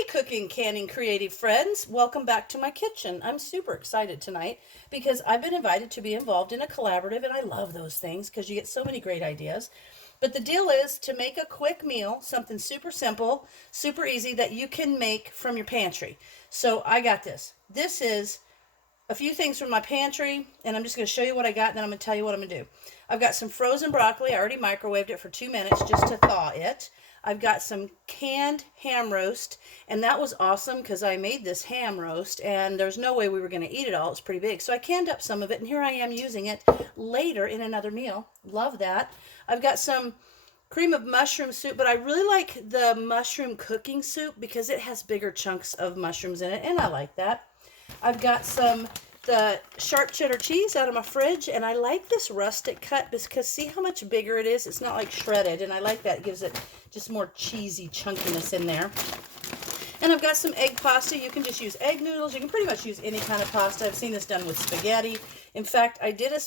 Hey, cooking, canning, creative friends. Welcome back to my kitchen. I'm super excited tonight because I've been invited to be involved in a collaborative, and I love those things because you get so many great ideas. But the deal is to make a quick meal, something super simple, super easy that you can make from your pantry. So I got this. This is a few things from my pantry, and I'm just going to show you what I got, and then I'm going to tell you what I'm going to do. I've got some frozen broccoli. I already microwaved it for 2 minutes just to thaw it. I've got some canned ham roast, and that was awesome because I made this ham roast, and there's no way we were going to eat it all. It's pretty big. So I canned up some of it, and here I am using it later in another meal. Love that. I've got some cream of mushroom soup, but I really like the mushroom cooking soup because it has bigger chunks of mushrooms in it, and I like that. I've got the sharp cheddar cheese out of my fridge, and I like this rustic cut because see how much bigger it is? It's not like shredded, and I like that. It gives it just more cheesy chunkiness in there. And I've got some egg pasta. You can just use egg noodles. You can pretty much use any kind of pasta. I've seen this done with spaghetti. In fact, I did a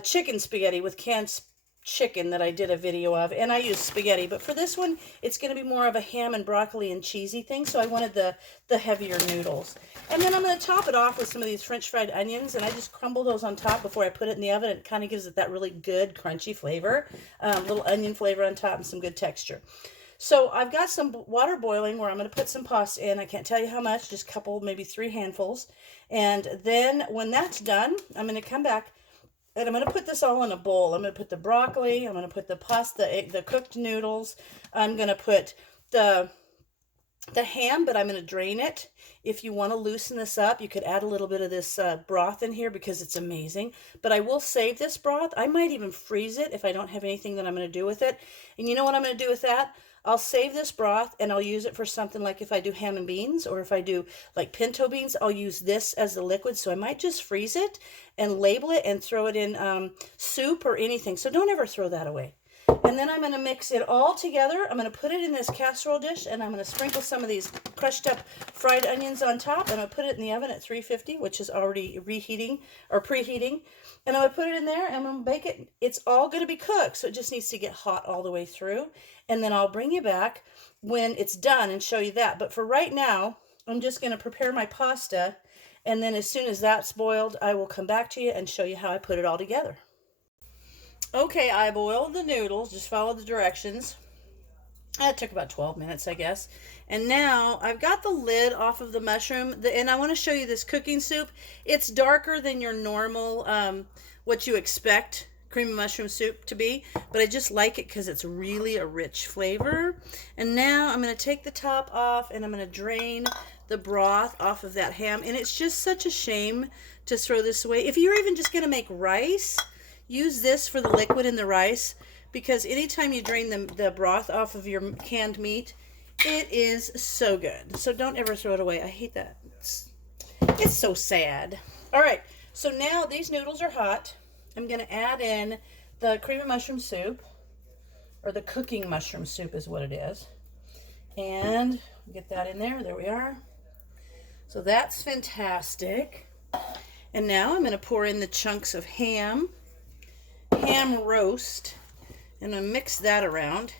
chicken spaghetti with canned chicken that I did a video of, and I used spaghetti, but for this one it's going to be more of a ham and broccoli and cheesy thing, so I wanted the heavier noodles. And then I'm going to top it off with some of these French fried onions, and I just crumble those on top before I put it in the oven. It kind of gives it that really good crunchy flavor, little onion flavor on top and some good texture. So I've got some water boiling where I'm going to put some pasta in. I can't tell you how much, just a couple, maybe 3 handfuls. And then when that's done, I'm going to come back and I'm going to put this all in a bowl. I'm going to put the broccoli, I'm going to put the pasta, the cooked noodles. I'm going to put the ham, but I'm going to drain it. If you want to loosen this up, you could add a little bit of this broth in here because it's amazing. But I will save this broth. I might even freeze it if I don't have anything that I'm going to do with it. And you know what I'm going to do with that? I'll save this broth and I'll use it for something like if I do ham and beans, or if I do like pinto beans, I'll use this as the liquid. So I might just freeze it and label it and throw it in soup or anything. So don't ever throw that away. And then I'm going to mix it all together. I'm going to put it in this casserole dish, and I'm going to sprinkle some of these crushed up fried onions on top, and I'm going to put it in the oven at 350, which is already reheating or preheating. And I'm going to put it in there, and I'm going to bake it. It's all going to be cooked, so it just needs to get hot all the way through. And then I'll bring you back when it's done and show you that. But for right now, I'm just going to prepare my pasta, and then as soon as that's boiled, I will come back to you and show you how I put it all together. Okay, I boiled the noodles, just follow the directions. That took about 12 minutes, I guess. And now I've got the lid off of the mushroom, and I want to show you this cooking soup. It's darker than your normal, what you expect cream of mushroom soup to be, but I just like it because it's really a rich flavor. And now I'm going to take the top off, and I'm going to drain the broth off of that ham. And it's just such a shame to throw this away. If you're even just going to make rice, use this for the liquid in the rice, because anytime you drain the broth off of your canned meat, it is so good. So don't ever throw it away. I hate that. It's so sad. All right, so now these noodles are hot. I'm going to add in the cream of mushroom soup, or the cooking mushroom soup is what it is. And get that in there. There we are. So that's fantastic. And now I'm going to pour in the chunks of ham roast, and I mix that around.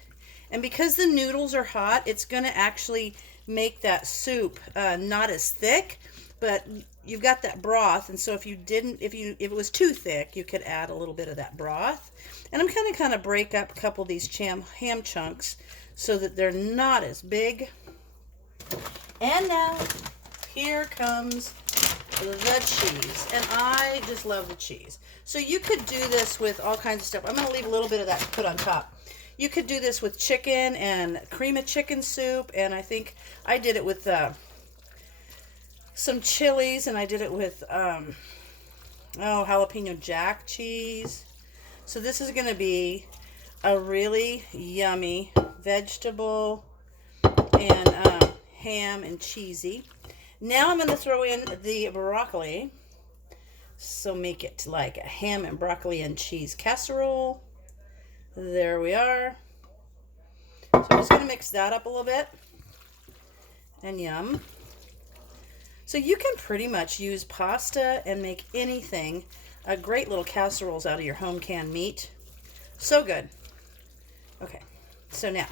And because the noodles are hot, it's going to actually make that soup not as thick, but you've got that broth, and so if it was too thick, you could add a little bit of that broth. And I'm kind of break up a couple of these ham chunks so that they're not as big. And now here comes the cheese, and I just love the cheese. So you could do this with all kinds of stuff. I'm going to leave a little bit of that to put on top. You could do this with chicken and cream of chicken soup, and I think I did it with some chilies, and I did it with jalapeno jack cheese. So this is going to be a really yummy vegetable and ham and cheesy. Now I'm going to throw in the broccoli. So make it like a ham and broccoli and cheese casserole. There we are. So I'm just going to mix that up a little bit. And yum. So you can pretty much use pasta and make anything. Great little casseroles out of your home canned meat. So good. Okay, so now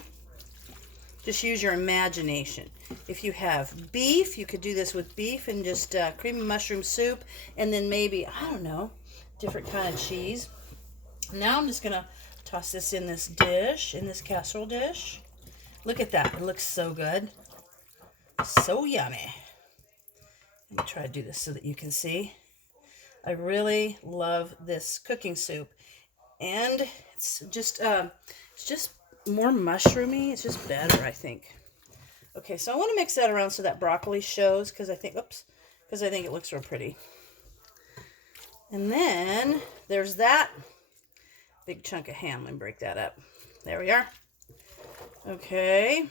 Just use your imagination. If you have beef, you could do this with beef and just creamy mushroom soup, and then maybe, I don't know, different kind of cheese. Now I'm just going to toss this in this dish, in this casserole dish. Look at that. It looks so good. So yummy. Let me try to do this so that you can see. I really love this cooking soup. And it's just more mushroomy. It's just better, I think. Okay, so I want to mix that around so that broccoli shows because I think, because I think it looks real pretty. And then there's that big chunk of ham. Let me break that up. There we are. Okay.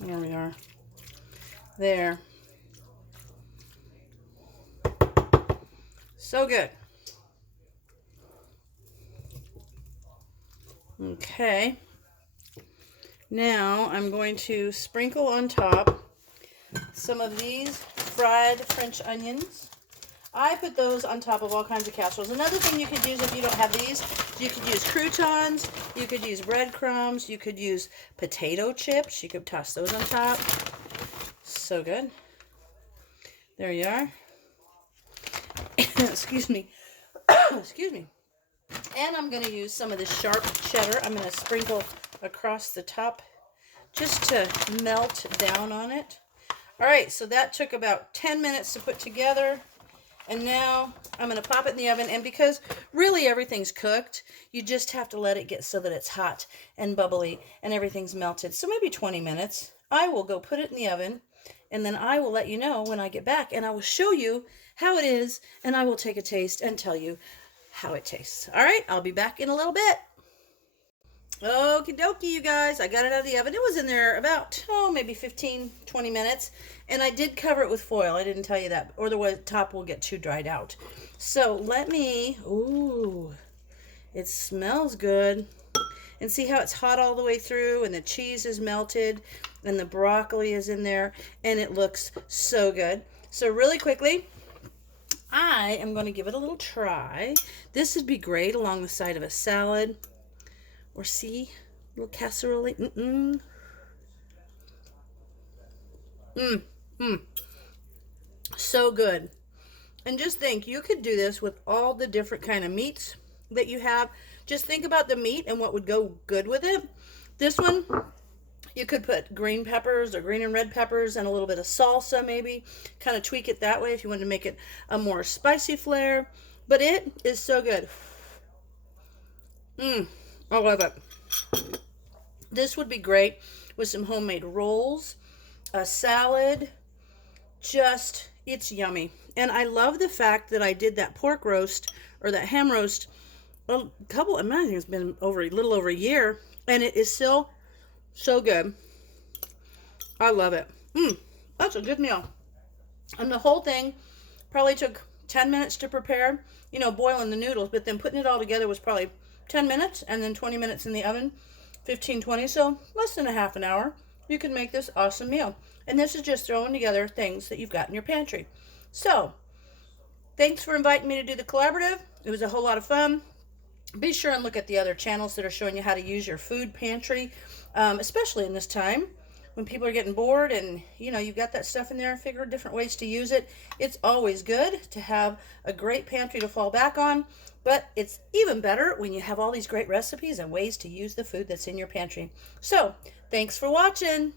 There we are. There. So good. Okay. Now I'm going to sprinkle on top some of these fried French onions. I put those on top of all kinds of casseroles. Another thing you could use if you don't have these, you could use croutons, you could use breadcrumbs, you could use potato chips. You could toss those on top. So good. There you are. Excuse me. Excuse me. And I'm going to use some of this sharp cheddar. I'm going to sprinkle across the top just to melt down on it. All right, so that took about 10 minutes to put together. And now I'm going to pop it in the oven. And because really everything's cooked, you just have to let it get so that it's hot and bubbly and everything's melted. So maybe 20 minutes. I will go put it in the oven. And then I will let you know when I get back. And I will show you how it is. And I will take a taste and tell you how it tastes. All right, I'll be back in a little bit. Okie dokie, you guys. I got it out of the oven. It was in there about, maybe 15, 20 minutes. And I did cover it with foil. I didn't tell you that. Or the top will get too dried out. So let me, ooh, it smells good. And see how it's hot all the way through. And the cheese is melted. And the broccoli is in there. And it looks so good. So really quickly, I am going to give it a little try. This would be great along the side of a salad. Or see, a little casserole. So good. And just think, you could do this with all the different kind of meats that you have. Just think about the meat and what would go good with it. This one, you could put green peppers or green and red peppers and a little bit of salsa maybe. Kind of tweak it that way if you want to make it a more spicy flair. But it is so good. I love it. This would be great with some homemade rolls, a salad. Just, it's yummy. And I love the fact that I did that pork roast or that ham roast I think it's been a little over a year. And it is still so good. I love it. That's a good meal. And the whole thing probably took 10 minutes to prepare, boiling the noodles, but then putting it all together was probably 10 minutes and then 20 minutes in the oven, 15, 20, so less than a half an hour. You can make this awesome meal. And this is just throwing together things that you've got in your pantry. So, thanks for inviting me to do the collaborative. It was a whole lot of fun. Be sure and look at the other channels that are showing you how to use your food pantry, especially in this time when people are getting bored and, you've got that stuff in there, figure different ways to use it. It's always good to have a great pantry to fall back on, but it's even better when you have all these great recipes and ways to use the food that's in your pantry. So, thanks for watching.